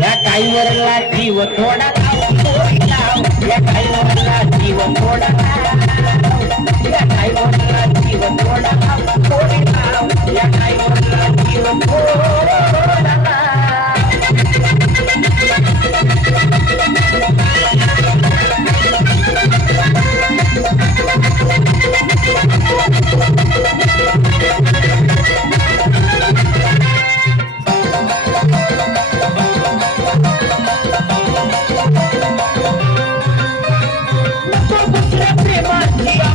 या काहीवरला जीव थोडा या काहीवरला जीव थोडा या काहीवरला जीव थोडा या काहीवरला जीव थोडा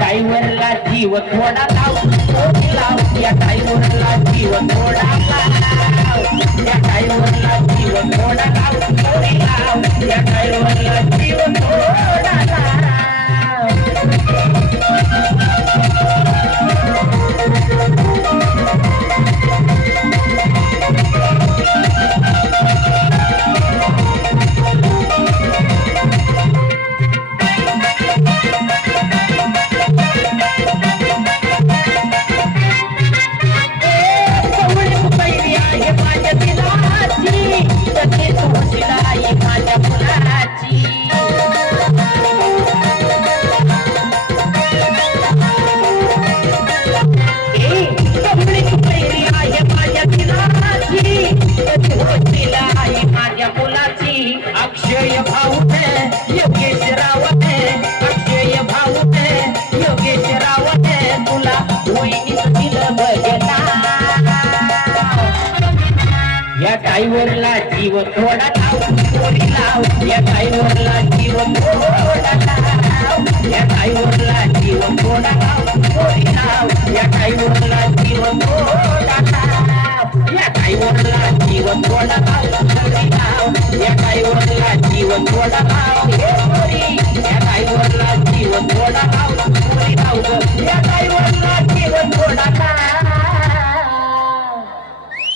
डायव्हरला जीव थोडा लाव. लाव. या डायव्हरला जीव थोडा लाव. या डायव्हरला जीव కైవర్లా జీవ కూడా కైవర్లా జీవ కూడా కైవర్లా జీవ కూడా కైవర్లా జీవ కూడా ఎకై ఉన్న జీవన్ ఎకై ఉన్న జీవన్ ఎకై ఉన్న